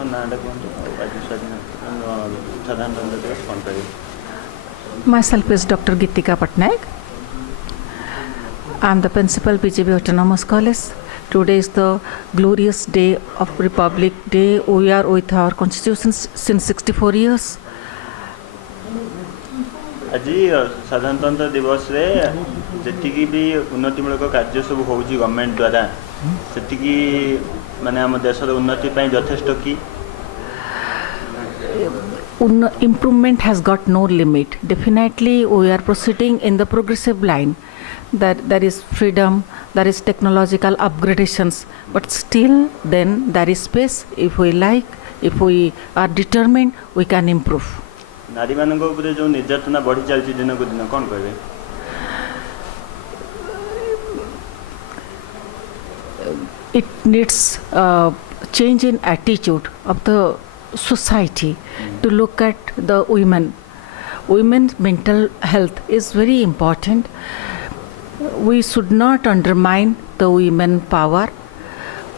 आपन नाडा कोन आज साधारणतंत्र दिवस कौन करें? Myself is Dr. Gitika Patnaik. I am the principal BJP Autonomous College. Today is the glorious day of Republic Day. We are with our constitution since 64 years. आज साधारणतंत्र दिवस रे जतिकी भी उन्नतिमूलक कार्य सब होउची गवर्नमेंट द्वारा सेतिकी माने हम देश रो उन्नति पय यथेष्ट की Improvement has got no limit. Definitely we are proceeding in the progressive line. That there is freedom, there is technological upgradations, but still then there is space. If we like, if we are determined, we can improve. नारी मानक ऊपर जो निर्यातना बढ़ी चलती दिन को दिन कौन कहबे? It needs change in attitude of the society to look at the women. Women's mental health is very important. We should not undermine the women power.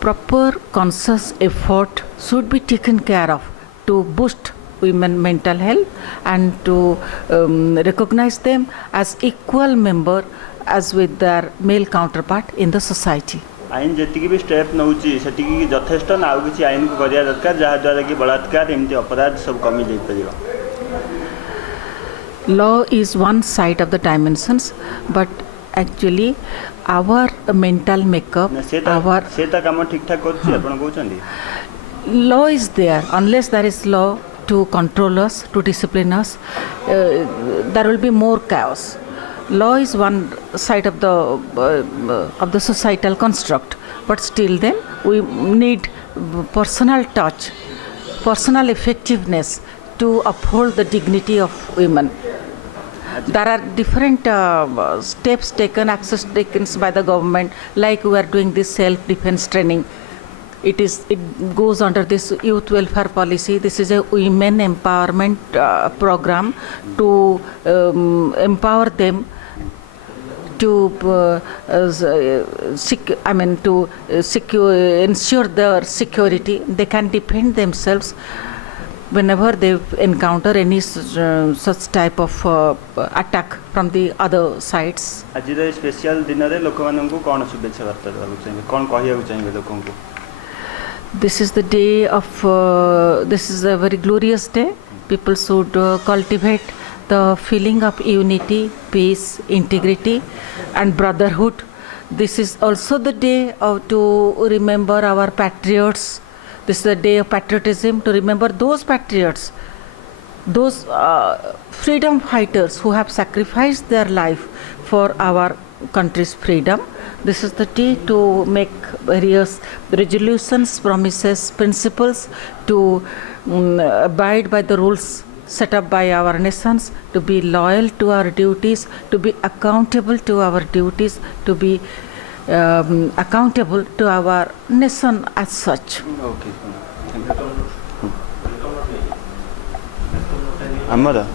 Proper conscious effort should be taken care of to boost women mental health and to recognize them as equal member as with their male counterpart in the society. आईन जतिकी भी step नउची सेतिकी यथेष्ट ना आउ किछि आईन को करिया दरकार जहा द्वारा कि बलात्कार एमती अपराध सब कमी जाई परिबा. Law is one side of the dimensions, but actually our mental makeup, our सेता काम ठीक ठाक करछि आपण कहउछंदी. Law is there. Unless there is law to control us, to discipline us, there will be more chaos. Law is one side of the societal construct, but still then we need personal touch, personal effectiveness to uphold the dignity of women. There are different steps taken, access taken by the government, like we are doing this self-defense training. It goes under this youth welfare policy. This is a women empowerment program to empower them to ensure their security. They can defend themselves whenever they encounter any such type of attack from the other sides. आज रे special दिन रे लोक मानन को कोन शुभेच्छा वार्ता देबा चाहिए कोन कहिया चाहिए लोकन को? This is the day of this is a very glorious day. People should cultivate the feeling of unity, peace, integrity and brotherhood. This is also the day to remember our patriots. This is the day of patriotism, to remember those patriots, those freedom fighters who have sacrificed their life for our country's freedom. This is the day to make various resolutions, promises, principles, to abide by the rules set up by our nations, to be loyal to our duties, to be accountable to our duties, to be accountable to our nation as such. Okay. Amara,